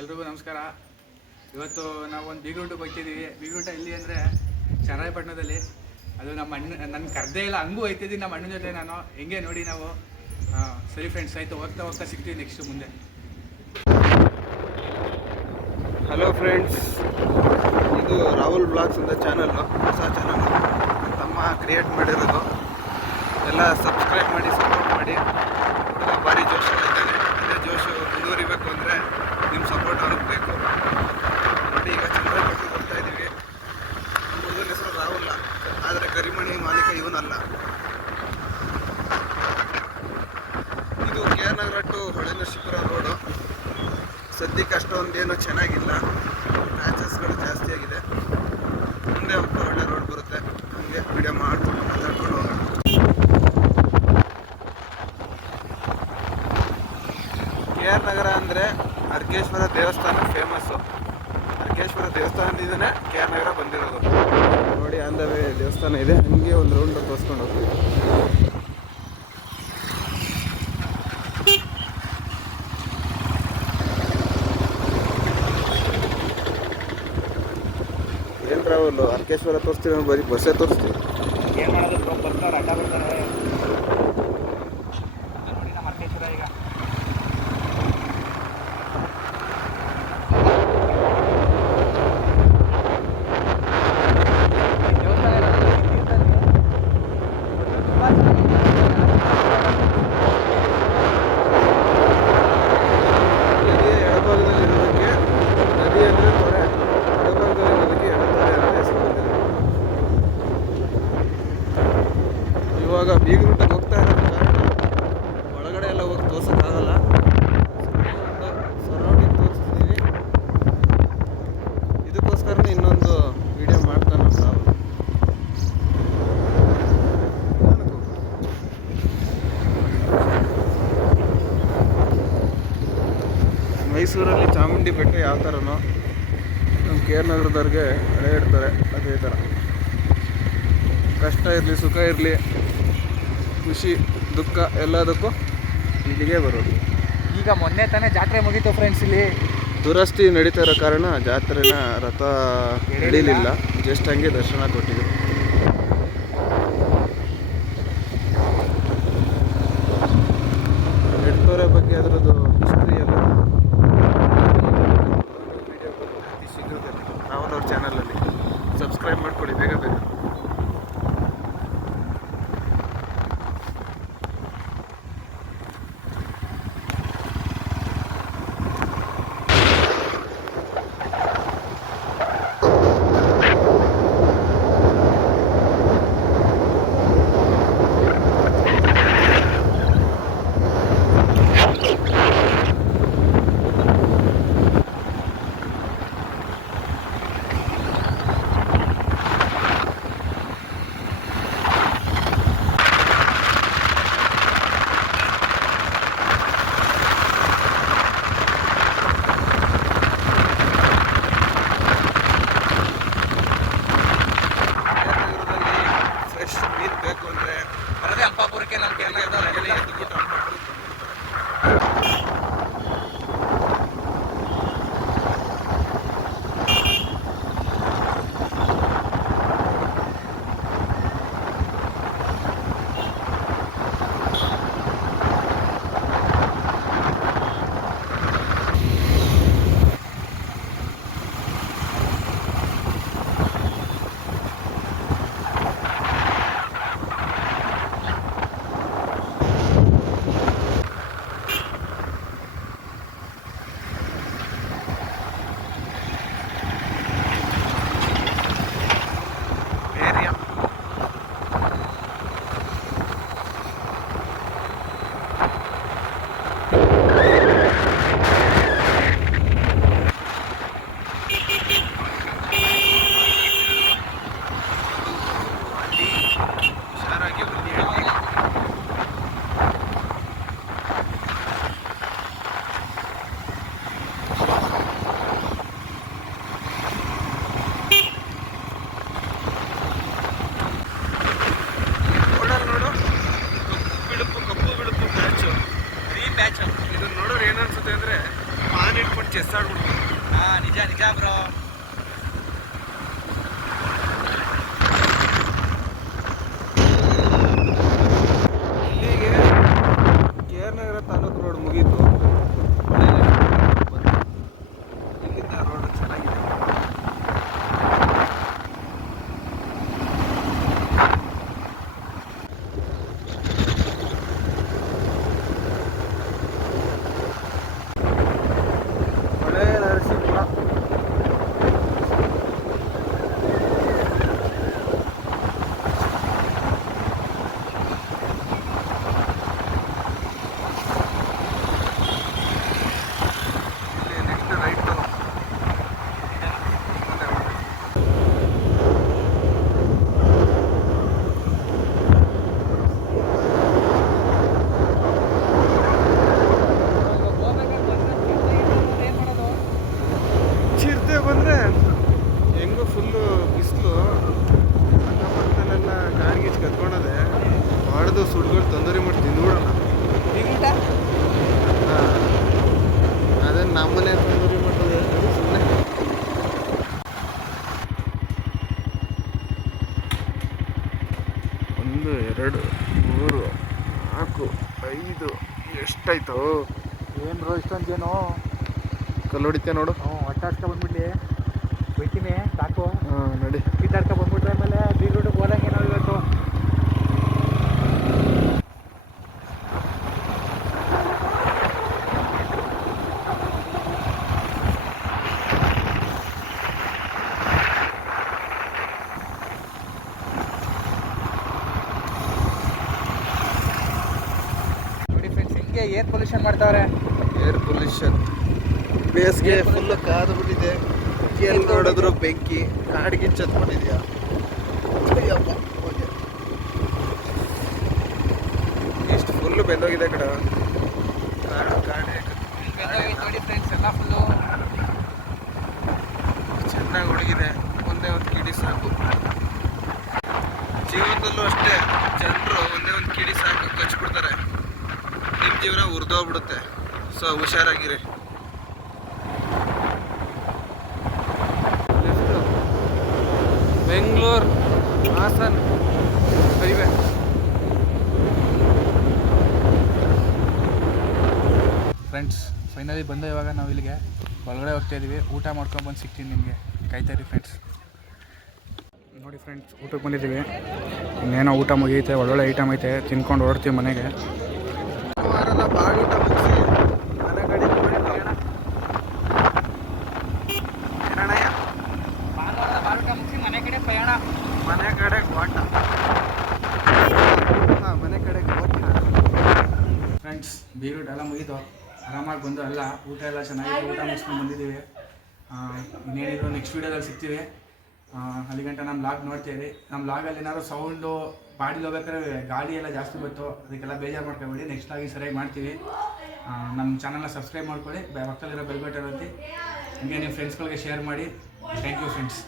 ಎಲ್ರಿಗೂ ನಮಸ್ಕಾರ. ಇವತ್ತು ನಾವು ಒಂದು ಬೀಗ್ರೂಟಕ್ಕೆ ಹೋಗ್ತಿದ್ದೀವಿ. ಬೀಗ್ರೂಟ ಎಲ್ಲಿ ಅಂದರೆ ಚನ್ನರಾಯಪಟ್ಟಣದಲ್ಲಿ. ಅದು ನಮ್ಮ ನನ್ನ ಕರ್ದೇ ಇಲ್ಲ, ಹಂಗೂ ಹೋಗ್ತಿದ್ದೀನಿ ನಮ್ಮ ಅಣ್ಣನ ಜೊತೆ ನಾನು. ಹೆಂಗೆ ನೋಡಿ ನಾವು. ಸರಿ ಫ್ರೆಂಡ್ಸ್, ಆಯಿತು, ಹೋಗ್ತಾ ಹೋಗ್ತಾ ಸಿಗ್ತೀವಿ ನೆಕ್ಸ್ಟ್ ಮುಂದೆ. ಹಲೋ ಫ್ರೆಂಡ್ಸ್, ಇದು ರಾಹುಲ್ ಬ್ಲಾಗ್ಸ್ ಅಂತ ಚಾನಲ್ಲು, ಹೊಸ ಚಾನಲ್ ತಮ್ಮ ಕ್ರಿಯೇಟ್ ಮಾಡಿರೋದು. ಎಲ್ಲ ಸಬ್ಸ್ಕ್ರೈಬ್ ಮಾಡಿ, ಸಪೋರ್ಟ್ ಮಾಡಿ. ಹುಡುಗ ಭಾರಿ ಜೋಶಲ್ಲಿದ್ದಾನೆ. ಅದೇ ಜೋಶು ಮುಂದುವರಿಬೇಕು ಅಂದರೆ ನಿಮ್ಮ ಸಪೋರ್ಟ್ ಅವ್ರಿಗೆ ಬೇಕು ನೋಡಿ. ಈಗ ಚಂದ್ರಪಟ್ಟಣಕ್ಕೆ ಬರ್ತಾ ಇದ್ದೀವಿ. ಹುಡುಗನ ಹೆಸರು ರಾಹುಲ್, ಆದರೆ ಕರಿಮಣಿ ಮಾಲೀಕ ಇವನಲ್ಲ. ಇದು KR Nagar to Holenarasipura road. ಸದ್ಯಕ್ಕೆ ಅಷ್ಟೊಂದೇನು ಚೆನ್ನಾಗಿಲ್ಲ, ಪ್ಯಾಚಸ್ಗಳು ಜಾಸ್ತಿ ಆಗಿದೆ. ಮುಂದೆ ಹೋಗ್ತಾ ಒಳ್ಳೆ ರೋಡ್ ಬರುತ್ತೆ. ಹಂಗೆ ವಿಡಿಯೋ ಮಾಡ್ಕೊಂಡು ಮಾತಾಡ್ಕೊಂಡು ಹೋಗೋಣ. KR ನಗರ ಅಂದರೆ ಅರ್ಕೇಶ್ವರ ದೇವಸ್ಥಾನ ಫೇಮಸ್ಸು. ಅರ್ಕೇಶ್ವರ ದೇವಸ್ಥಾನದಿಂದನೇ KR ನಗರ ಬಂದಿರೋದು. ನೋಡಿ, ಆಂಧವೇ ದೇವಸ್ಥಾನ ಇದೆ. ಹಂಗೆ ಒಂದು ರೌಂಡ್ ತೋರಿಸ್ಕೊಂಡು ಹೋಗ್ತೀವಿ. ಏನು ರಾಹುಲ್, ಅರ್ಕೇಶ್ವರ ತೋರಿಸ್ತೀವಿ, ಬರೀ ಬಸ್ಸೇ ತೋರಿಸ್ತೀವಿ. ಏನು ಮಾಡೋದು, ಬರ್ತಾರೆ ಅಡ್ಡ ಬರ್ತಾರೆ. ನೋಡಿ ನಮ್ಮ ಅರ್ಕೇಶ್ವರ ಈಗ. ಇವಾಗ ಬೀಗ್ರೂಟಕ್ಕೆ ಹೋಗ್ತಾ ಇರೋದು ಕಾರಣ ಒಳಗಡೆ ಎಲ್ಲ ಹೋಗಿ ತೋರ್ಸೋಕ್ಕಾಗಲ್ಲ. ಸರೌಂಡಿಂಗ್ ತೋರಿಸ್ತಿದ್ದೀವಿ. ಇದಕ್ಕೋಸ್ಕರನೇ ಇನ್ನೊಂದು ವಿಡಿಯೋ ಮಾಡ್ತಾನೆ ನಾವು. ಮೈಸೂರಲ್ಲಿ ಚಾಮುಂಡಿ ಬೆಟ್ಟ ಯಾವ ಥರನೋ ನಮ್ಮ KR ನಗರದವ್ರಿಗೆ ಹಳೆ ಇಡ್ತಾರೆ ಅದೇ ಥರ. ಕಷ್ಟ ಇರಲಿ, ಸುಖ ಇರಲಿ, ಖುಷಿ ದುಃಖ ಎಲ್ಲದಕ್ಕೂ ಇಲ್ಲಿಗೆ ಬರೋದು. ಈಗ ಮೊನ್ನೆ ತಾನೇ ಜಾತ್ರೆ ಮುಗೀತು ಫ್ರೆಂಡ್ಸ್. ಇಲ್ಲಿ ದುರಸ್ತಿ ನಡೀತಾ ಇರೋ ಕಾರಣ ಜಾತ್ರೆನ ರಥ ಎಳೀಲಿಲ್ಲ, ಜಸ್ಟ್ ಹಂಗೆ ದರ್ಶನ ಕೊಟ್ಟಿದ್ರು. ಎಡ್ತೋರೆ ಬಗ್ಗೆ ಅದರದ್ದು ಹಿಸ್ಟ್ರಿ ಎಲ್ಲ ವಿಡಿಯೋ ಅತಿ ಶೀಘ್ರದಲ್ಲಿ ರಾಹುಲ್ ಅವ್ರ ಚಾನಲಲ್ಲಿ. ಸಬ್ಸ್ಕ್ರೈಬ್ ಮಾಡ್ಕೊಳ್ಳಿ ಬೇಗ ಬೇಗ. ಬೇಕು ಅಂದರೆ ಬರದೆ ಅಂಪಾಪುರಕ್ಕೆ ನಮ್ಮ ಇದನ್ನ ನೋಡೋರು ಏನು ಅನ್ಸುತ್ತೆ ಅಂದರೆ ಆನ್ ಇಟ್ಕೊಂಡು ಚೆಸ್ ಆಡ್ಬಿಡ್ತೀವಿ. ನಿಜ ಬ್ರೋ. ಇಲ್ಲಿಗೆ KR ನಗರ ತಾಲೂಕು ರೋಡ್ ಮುಗೀತು. ಇಲ್ಲಿಂದ ರೋಡ್ ಚೆನ್ನಾಗಿದೆ. ಹೊಳೆ ನರಸೀಪುರ. ಇಲ್ಲಿ ನೆಕ್ಸ್ಟ್ ರೈಟ್ ಚಿರತೆ ಬಂದರೆ ಹೆಂಗೋ ಫುಲ್ಲು ಬಿಸಿಲು ಅಕ್ಕಪಕ್ಕದಲ್ಲೆಲ್ಲ ಗಾಳಿಗೆ ಕತ್ಕೊಂಡದೆ ಹೊಡೆದು ಸುಡ್ಗಳು ತೊಂದರೆ ಮಾಡಿ ತಿಂದ್ಬಿಡೋಣ. ಅದೇ ನಮ್ಮನೆ ತೊಂದರೆ ಮಾಡ್ತದೆ ಸುಮ್ಮನೆ. 1 2 3 4 5 ಎಷ್ಟಾಯ್ತು? ಏನು ಬ್ರೋ ಇಷ್ಟೊಂದೇನು ಕಲ್ಲು ಹೊಡಿತೆ ನೋಡು. ಹೊಟ್ಟೆ ಹಚ್ಕೊ ಬಂದ್ಬಿಟ್ಟು ಬೈತೀನಿ ಸಾಕು. ಹಾಂ ನಡಿ. ಕಿತ್ತಾಡ್ಕೊ ಬಂದ್ಬಿಟ್ರೆ ಆಮೇಲೆ ಬೀಗ್ರೂಟಿಗೆ ಹೋದಂಗೆ ನಾವು ಇವತ್ತು. ನೋಡಿ ಫ್ರೆಂಡ್ಸ್ ಹೆಂಗೆ ಏರ್ ಪೊಲ್ಯೂಷನ್ ಮಾಡ್ತಾವ್ರೆ. ಏರ್ ಪೊಲ್ಯೂಷನ್ ಬೇಸಿಗೆ ಫುಲ್ಲು ಕಾದು ಬಿಟ್ಟಿದೆ. ಎಲ್ಲಿ ನೋಡಿದ್ರು ಬೆಂಕಿ. ಕಾಡಿಗೆ ಚತ್ಕೊಂಡಿದ್ಯಾ? ಇಷ್ಟು ಫುಲ್ಲು ಬೆಂದೋಗಿದೆ ಕಡೆ ಕಾಡೆ. ನೋಡಿ ಫ್ರೆಂಡ್ಸ್ ಎಲ್ಲ ಫುಲ್ಲು ಚೆನ್ನಾಗಿ ಒಣಗಿದೆ. ಒಂದೇ ಒಂದು ಕಿಡಿ ಸಾಕು. ಜೀವನದಲ್ಲೂ ಅಷ್ಟೇ, ಜನರು ಒಂದೇ ಒಂದು ಕಿಡಿ ಸಾಕು ಕಚ್ಬಿಡ್ತಾರೆ. ನಿಮ್ಮ ಜೀವನ ಉರಿದೋಗ್ಬಿಡುತ್ತೆ. ಸೊ ಹುಷಾರಾಗಿರಿ. Bengaluru Hassan highway. Friends finally ಬಂದ ಇವಾಗ ನಾವು ಇಲ್ಲಿಗೆ ಒಳಗಡೆ ಹೋಗ್ತಾ ಇದ್ದೀವಿ. ಊಟ ಮಾಡ್ಕೊಂಡ್ಬಂದು ಸಿಗ್ತೀನಿ ನಿಮಗೆ. ಕಾಯ್ತಾಯಿರಿ ಫ್ರೆಂಡ್ಸ್. ನೋಡಿ ಫ್ರೆಂಡ್ಸ್ ಊಟಕ್ಕೆ ಬಂದಿದ್ದೀವಿ. ಇನ್ನೇನೋ ಊಟ ಮುಗಿಯುತ್ತೆ. ಒಳ್ಳೊಳ್ಳೆ ಐಟಮ್ ಐತೆ. ತಿನ್ಕೊಂಡು ಹೊರಡ್ತೀವಿ ಮನೆಗೆ. ವಾರದ ಬಾಳೂಟ ಮುಗಿಸಿ ಮನೆ ಕಡೆ ಮನೆ ಕಡೆ ಪಯಣ. ಮನೆ ಕಡೆ ಓಟ. ಹಾಂ, ಮನೆ ಕಡೆ ಓಟ. ಫ್ರೆಂಡ್ಸ್ ಬೀಗ್ರೂಟ್ ಎಲ್ಲ ಮುಗಿದು ಆರಾಮಾಗಿ ಬಂದು ಎಲ್ಲ ಊಟ ಎಲ್ಲ ಚೆನ್ನಾಗಿ ಊಟ ಮುಗಿಸ್ಕೊಂಡು ಬಂದಿದ್ದೀವಿ. ಇನ್ನೇನಿದ್ರು ನೆಕ್ಸ್ಟ್ ವೀಡಿಯೋದಲ್ಲಿ ಸಿಗ್ತೀವಿ. ಅಲ್ಲಿಗಂಟ ನಮ್ಮ ಲಾಗ್ ನೋಡ್ತೀವಿ. ನಮ್ಮ ಲಾಗಲ್ಲಿ ಏನಾದ್ರು ಸೌಂಡು ಬಾಡಿಲಿ ಹೋಗ್ಬೇಕಾದ್ರೆ ಗಾಳಿ ಎಲ್ಲ ಜಾಸ್ತಿ ಬಂತು, ಅದಕ್ಕೆಲ್ಲ ಬೇಜಾರು ಮಾಡ್ಕೊಬೇಡಿ. ನೆಕ್ಸ್ಟ್ ಲಾಗಿ ಸರಿಯಾಗಿ ಮಾಡ್ತೀವಿ. ನಮ್ಮ ಚಾನಲ್ನ ಸಬ್ಸ್ಕ್ರೈಬ್ ಮಾಡ್ಕೊಳ್ಳಿ. ಪಕ್ಕದಲ್ಲಿರೋ ಬೆಲ್ ಬಟನ್ ಒತ್ತಿ. ಹಂಗೆ ನಿಮ್ಮ ಫ್ರೆಂಡ್ಸ್ಗಳಿಗೆ ಶೇರ್ ಮಾಡಿ. Thank you friends.